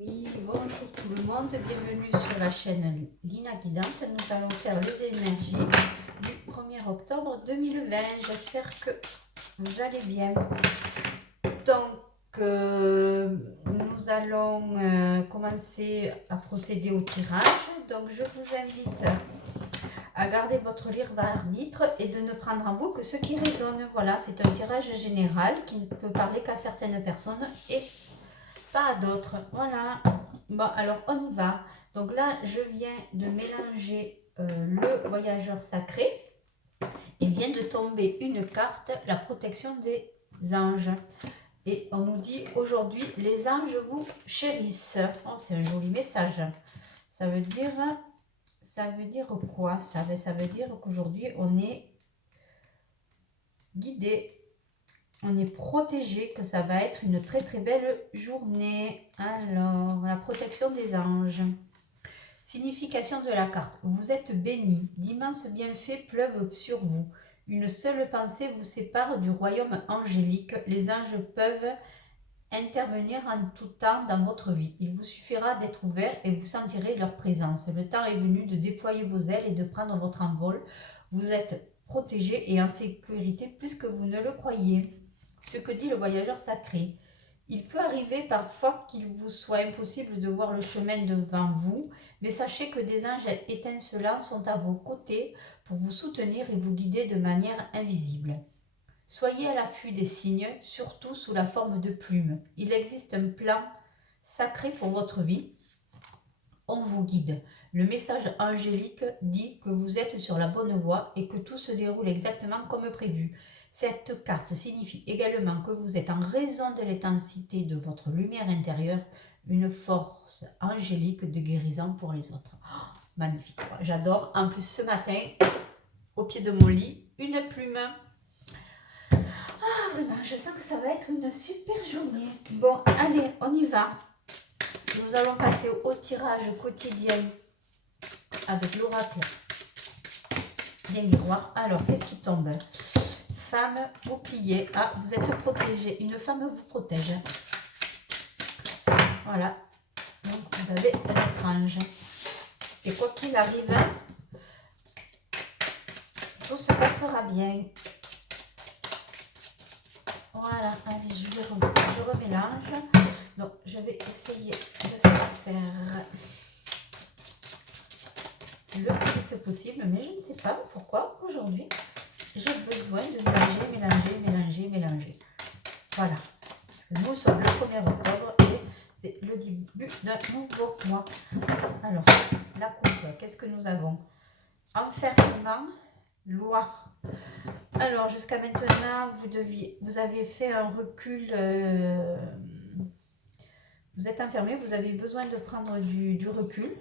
Oui, bonjour tout le monde, bienvenue sur la chaîne Lina Guidance. Nous allons faire les énergies du 1er octobre 2020. J'espère que vous allez bien. Donc, nous allons commencer à procéder au tirage. Donc, je vous invite à garder votre libre arbitre et de ne prendre en vous que ce qui résonne. Voilà, c'est un tirage général qui ne peut parler qu'à certaines personnes et pas à d'autres. Voilà. Bon, alors on y va. Donc là, je viens de mélanger le voyageur sacré. Il vient de tomber une carte, la protection des anges. Et on nous dit aujourd'hui, les anges vous chérissent. Oh, c'est un joli message. Ça veut dire quoi ça? Ça veut dire qu'aujourd'hui, on est guidé, on est protégé, que ça va être une très très belle journée. Alors, la protection des anges. Signification de la carte. Vous êtes béni, d'immenses bienfaits pleuvent sur vous. Une seule pensée vous sépare du royaume angélique. Les anges peuvent intervenir en tout temps dans votre vie. Il vous suffira d'être ouvert et vous sentirez leur présence. Le temps est venu de déployer vos ailes et de prendre votre envol. Vous êtes protégé et en sécurité plus que vous ne le croyez. Ce que dit le voyageur sacré. Il peut arriver parfois qu'il vous soit impossible de voir le chemin devant vous, mais sachez que des anges étincelants sont à vos côtés pour vous soutenir et vous guider de manière invisible. Soyez à l'affût des signes, surtout sous la forme de plumes. Il existe un plan sacré pour votre vie. On vous guide. Le message angélique dit que vous êtes sur la bonne voie et que tout se déroule exactement comme prévu. Cette carte signifie également que vous êtes, en raison de l'intensité de votre lumière intérieure, une force angélique de guérison pour les autres. Oh, magnifique, j'adore. En plus, ce matin, au pied de mon lit, une plume. Ah, vraiment, je sens que ça va être une super journée. Bon, allez, on y va. Nous allons passer au tirage quotidien avec l'oracle des miroirs. Alors, qu'est-ce qui tombe? Femme, bouclier. Ah, vous êtes protégé. Une femme vous protège. Voilà. Donc, vous avez un ange. Et quoi qu'il arrive, tout se passera bien. Voilà. Allez, je remélange. Donc, je vais essayer de faire le plus vite possible, mais je ne sais pas pourquoi aujourd'hui j'ai besoin de mélanger. Voilà. Parce que nous sommes le 1er octobre et c'est le début d'un nouveau mois. Alors, la coupe, qu'est-ce que nous avons? Enfermement, loi. Alors, jusqu'à maintenant, vous avez fait un recul. Vous êtes enfermé, vous avez besoin de prendre du recul.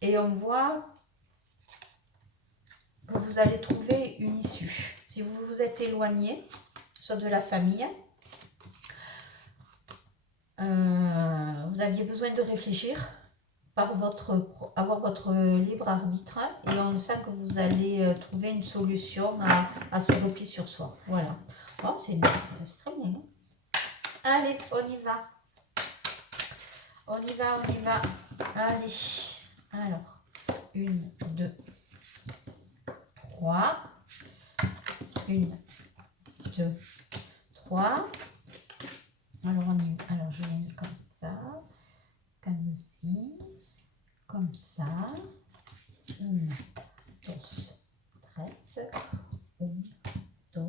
Et on voit que vous allez trouver une issue. Si vous vous êtes éloigné, soit de la famille, vous aviez besoin de réfléchir, avoir votre libre arbitre, et on sent que vous allez trouver une solution à ce repli sur soi. Voilà. Oh, c'est très bien. Allez, on y va. On y va. Allez. Alors, 1, 2, 3. 1, 2, 3. Alors, je viens comme ça, comme ça. 1, 2, 3. 1, 2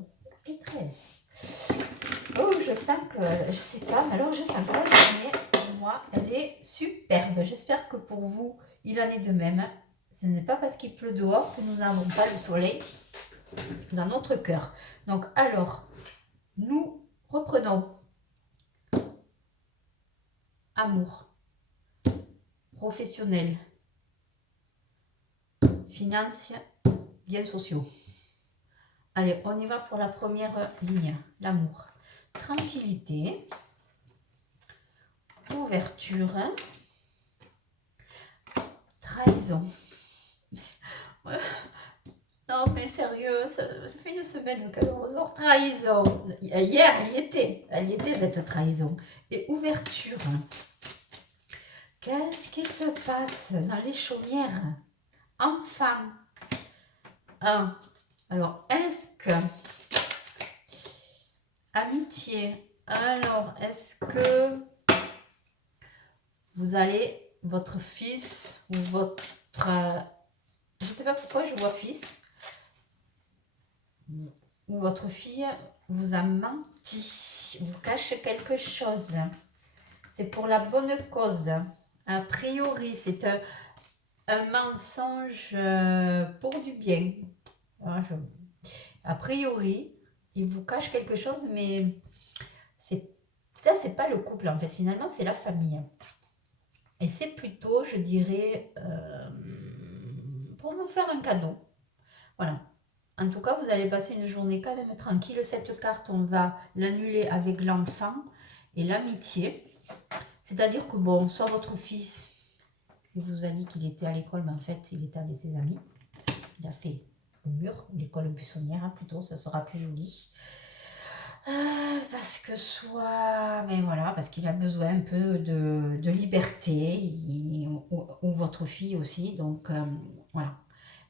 et 3. Oh, je sens que, je sais pas, mais alors je sens que la journée, pour moi, elle est superbe. J'espère que pour vous, il en est de même. Ce n'est pas parce qu'il pleut dehors que nous n'avons pas le soleil dans notre cœur. Donc, alors, nous reprenons. Amour, professionnel, finances, biens sociaux. Allez, on y va pour la première ligne, l'amour. Tranquillité, ouverture, trahison. Non mais sérieux, ça fait une semaine que l'on ressort trahison. Hier, elle y était cette trahison. Et ouverture. se passe dans les chaumières? Enfin, alors, est-ce que... Amitié. Alors, est-ce que vous allez... Votre fils ou votre... je ne sais pas pourquoi je vois fils. Ou votre fille vous a menti. Vous cache quelque chose. C'est pour la bonne cause. A priori, c'est un mensonge pour du bien. A priori, il vous cache quelque chose, mais ça, c'est pas le couple en fait. Finalement, c'est la famille. Et c'est plutôt, je dirais, pour vous faire un cadeau. Voilà. En tout cas, vous allez passer une journée quand même tranquille. Cette carte, on va l'annuler avec l'enfant et l'amitié. C'est-à-dire que, bon, soit votre fils, il vous a dit qu'il était à l'école, mais en fait, il était avec ses amis. Il a fait le mur, l'école buissonnière, hein, plutôt, ça sera plus joli. Parce que soit, mais voilà, parce qu'il a besoin un peu de liberté, ou votre fille aussi, donc voilà.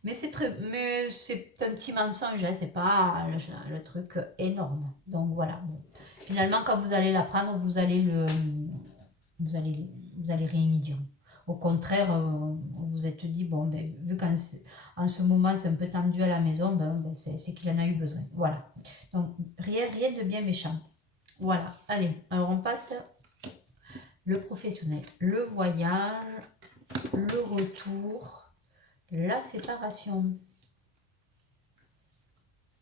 Mais c'est un petit mensonge, hein, c'est pas le truc énorme. Donc voilà. Bon. Finalement, quand vous allez l'apprendre, vous allez rien y dire. Au contraire, vous êtes dit, bon, ben, vu qu'en ce moment c'est un peu tendu à la maison, ben, c'est qu'il en a eu besoin. Voilà. Donc rien de bien méchant. Voilà. Allez, alors on passe le professionnel, le voyage, le retour, la séparation.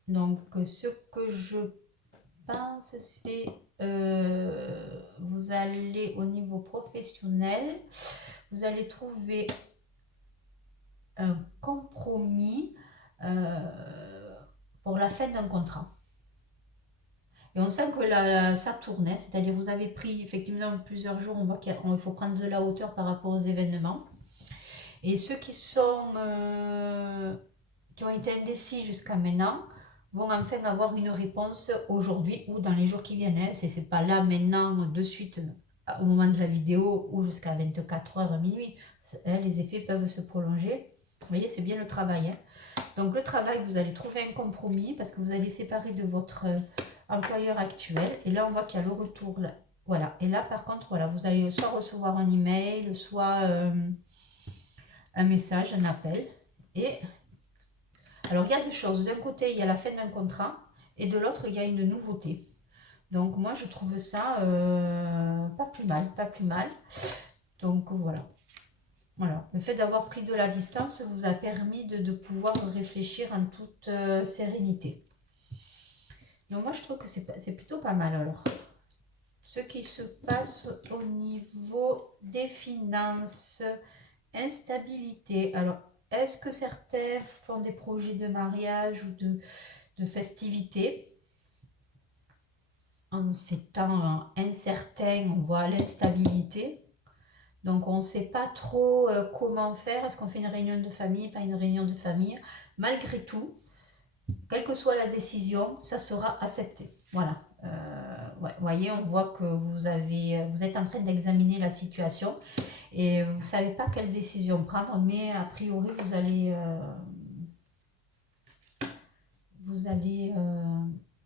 Donc ce que je pense, c'est vous allez au niveau professionnel, vous allez trouver un compromis pour la fin d'un contrat. Et on sent que ça tournait, c'est-à-dire vous avez pris effectivement plusieurs jours, on voit qu'il faut prendre de la hauteur par rapport aux événements. Et ceux qui ont été indécis jusqu'à maintenant vont enfin avoir une réponse aujourd'hui ou dans les jours qui viennent. Hein. C'est pas là maintenant, de suite, au moment de la vidéo ou jusqu'à 24h, minuit. Les effets peuvent se prolonger. Vous voyez, c'est bien le travail. Hein. Donc le travail, vous allez trouver un compromis parce que vous allez séparer de votre employeur actuel. Et là, on voit qu'il y a le retour. Là. Voilà. Et là, par contre, voilà, vous allez soit recevoir un email, soit un message, un appel. Et alors, il y a deux choses. D'un côté, il y a la fin d'un contrat et de l'autre, il y a une nouveauté. Donc, moi, je trouve ça pas plus mal, pas plus mal. Donc, voilà. Voilà. Le fait d'avoir pris de la distance vous a permis de pouvoir réfléchir en toute sérénité. Donc, moi, je trouve que c'est plutôt pas mal, alors. Ce qui se passe au niveau des finances, instabilité. Alors, est-ce que certains font des projets de mariage ou de festivités? En ces temps incertains, on voit l'instabilité. Donc, on ne sait pas trop comment faire. Est-ce qu'on fait une réunion de famille, pas une réunion de famille? Malgré tout, quelle que soit la décision, ça sera accepté. Voilà. Ouais, voyez, on voit que vous êtes en train d'examiner la situation et vous ne savez pas quelle décision prendre, mais a priori, vous allez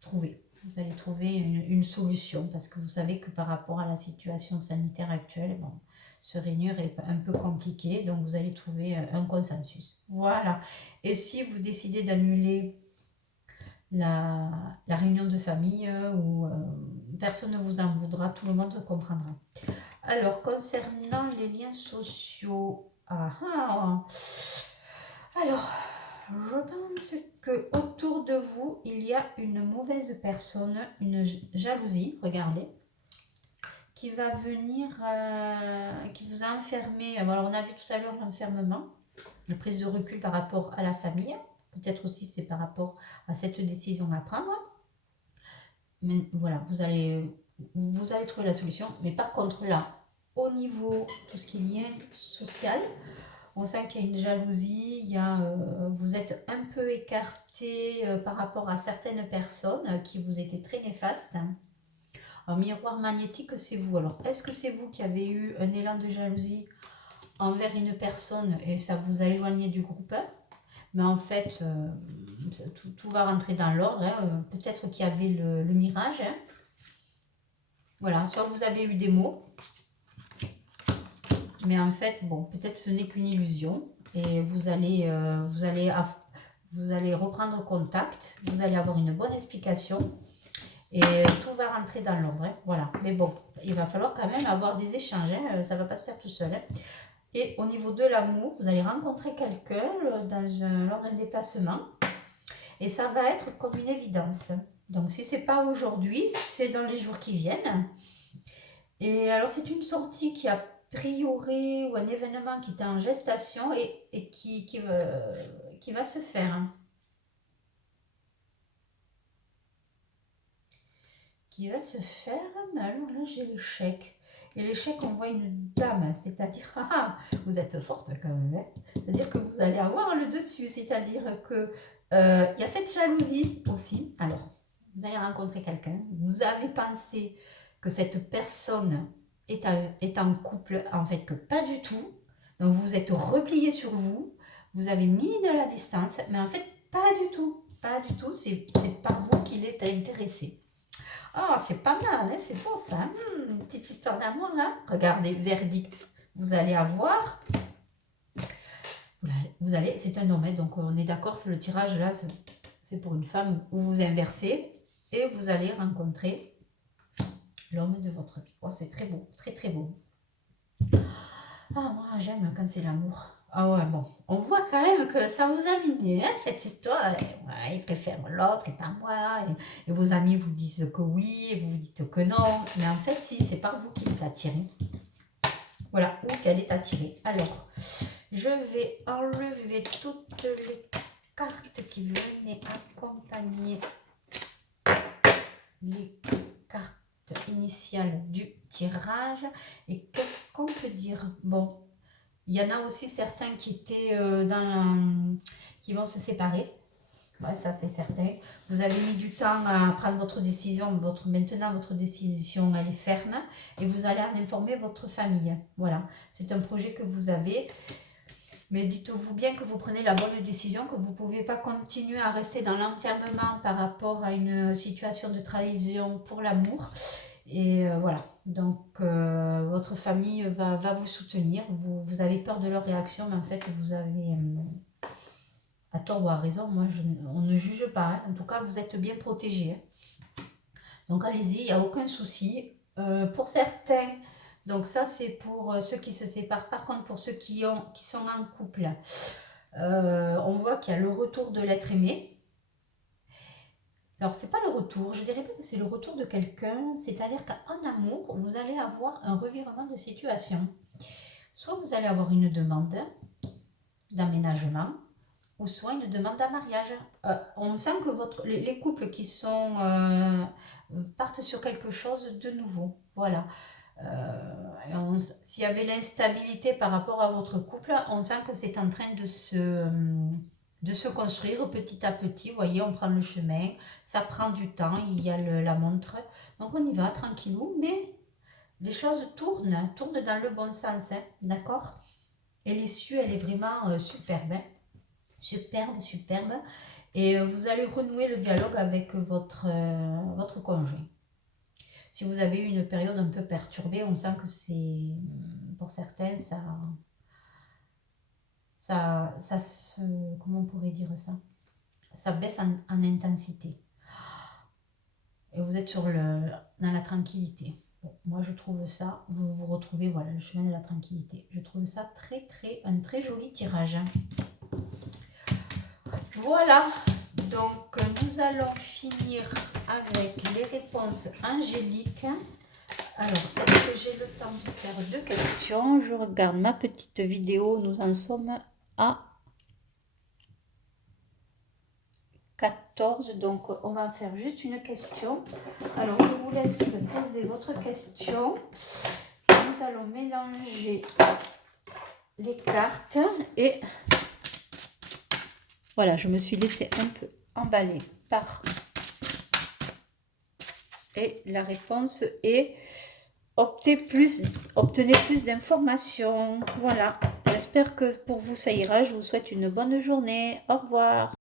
trouver. Vous allez trouver une solution parce que vous savez que par rapport à la situation sanitaire actuelle, bon, se réunir est un peu compliqué, donc vous allez trouver un consensus. Voilà. Et si vous décidez d'annuler la réunion de famille, personne ne vous en voudra, tout le monde comprendra. Alors, concernant les liens sociaux, alors, je pense que autour de vous, il y a une mauvaise personne, une jalousie, regardez, qui va venir, qui vous a enfermé. Alors, on a vu tout à l'heure l'enfermement, la prise de recul par rapport à la famille. Peut-être aussi c'est par rapport à cette décision à prendre. Mais voilà, vous allez trouver la solution. Mais par contre, là, au niveau tout ce qui est lien social, on sent qu'il y a une jalousie, vous êtes un peu écarté par rapport à certaines personnes qui vous étaient très néfastes. Un miroir magnétique, c'est vous. Alors, est-ce que c'est vous qui avez eu un élan de jalousie envers une personne et ça vous a éloigné du groupe. Mais en fait, tout va rentrer dans l'ordre. Hein. Peut-être qu'il y avait le mirage. Hein. Voilà, soit vous avez eu des mots. Mais en fait, bon, peut-être ce n'est qu'une illusion. Et vous allez reprendre contact. Vous allez avoir une bonne explication. Et tout va rentrer dans l'ordre. Hein. Voilà. Mais bon, il va falloir quand même avoir des échanges. Hein. Ça ne va pas se faire tout seul. Hein. Et au niveau de l'amour, vous allez rencontrer quelqu'un lors d'un déplacement. Et ça va être comme une évidence. Donc si ce n'est pas aujourd'hui, c'est dans les jours qui viennent. Et alors c'est une sortie qui a priori ou un événement qui est en gestation et qui va se faire. Qui va se faire, mais alors là j'ai l'échec. Et l'échec, on voit une dame, c'est-à-dire, vous êtes forte quand même, hein, c'est-à-dire que vous allez avoir le dessus, c'est-à-dire que il y a cette jalousie aussi. Alors, vous allez rencontrer quelqu'un, vous avez pensé que cette personne est en couple, en fait que pas du tout, donc vous êtes replié sur vous, vous avez mis de la distance, mais en fait pas du tout, c'est par vous qu'il est intéressé. Ah, c'est pas mal, hein, c'est bon ça. Une petite histoire d'amour là. Regardez, verdict. Vous allez avoir. C'est un homme, hein, donc on est d'accord, c'est le tirage là, c'est pour une femme où vous inversez et vous allez rencontrer l'homme de votre vie. Oh, c'est très beau, très très beau. Ah, moi j'aime quand c'est l'amour. Ah ouais, bon, on voit quand même que ça vous a miné, hein, cette histoire. Ouais, il préfère l'autre et pas moi. Et vos amis vous disent que oui, et vous vous dites que non. Mais en fait, si, c'est par vous qu'il est attiré. Voilà, ou qu'elle est attirée. Alors, je vais enlever toutes les cartes qui venaient accompagner les cartes initiales du tirage. Et qu'est-ce qu'on peut dire? Bon. Il y en a aussi certains qui étaient qui vont se séparer. Ouais, ça c'est certain. Vous avez mis du temps à prendre votre décision. Maintenant, votre décision, elle est ferme. Et vous allez en informer votre famille. Voilà. C'est un projet que vous avez. Mais dites-vous bien que vous prenez la bonne décision, que vous ne pouvez pas continuer à rester dans l'enfermement par rapport à une situation de trahison pour l'amour. Et voilà, donc votre famille va vous soutenir. Vous avez peur de leur réaction, mais en fait, vous avez, à tort ou à raison, on ne juge pas. Hein. En tout cas, vous êtes bien protégés. Hein. Donc allez-y, il n'y a aucun souci. Pour certains, donc ça c'est pour ceux qui se séparent. Par contre, pour ceux qui sont en couple, on voit qu'il y a le retour de l'être aimé. Alors, c'est pas le retour, je dirais pas que c'est le retour de quelqu'un, c'est-à-dire qu'en amour, vous allez avoir un revirement de situation. Soit vous allez avoir une demande d'aménagement, ou soit une demande en mariage. On sent que les couples qui partent sur quelque chose de nouveau. Voilà. S'il y avait l'instabilité par rapport à votre couple, on sent que c'est en train de se construire petit à petit. Vous voyez, on prend le chemin, ça prend du temps, il y a la montre. Donc on y va tranquillou, mais les choses tournent dans le bon sens, hein, d'accord? Et l'issue, elle est vraiment superbe, hein, superbe. Et vous allez renouer le dialogue avec votre conjoint. Si vous avez eu une période un peu perturbée, on sent que c'est, pour certains, comment on pourrait dire ça? Ça baisse en intensité. Et vous êtes dans la tranquillité. Bon, moi, je trouve ça, vous vous retrouvez, voilà, le chemin de la tranquillité. Je trouve ça un très joli tirage. Voilà, donc nous allons finir avec les réponses angéliques. Alors, est-ce que j'ai le temps de faire 2 questions? Je regarde ma petite vidéo, nous en sommes à 14, donc on va faire juste une question. Alors, je vous laisse poser votre question. Nous allons mélanger les cartes et voilà, je me suis laissée un peu emballer par... Et la réponse est obtenez plus d'informations. Voilà, j'espère que pour vous ça ira. Je vous souhaite une bonne journée. Au revoir.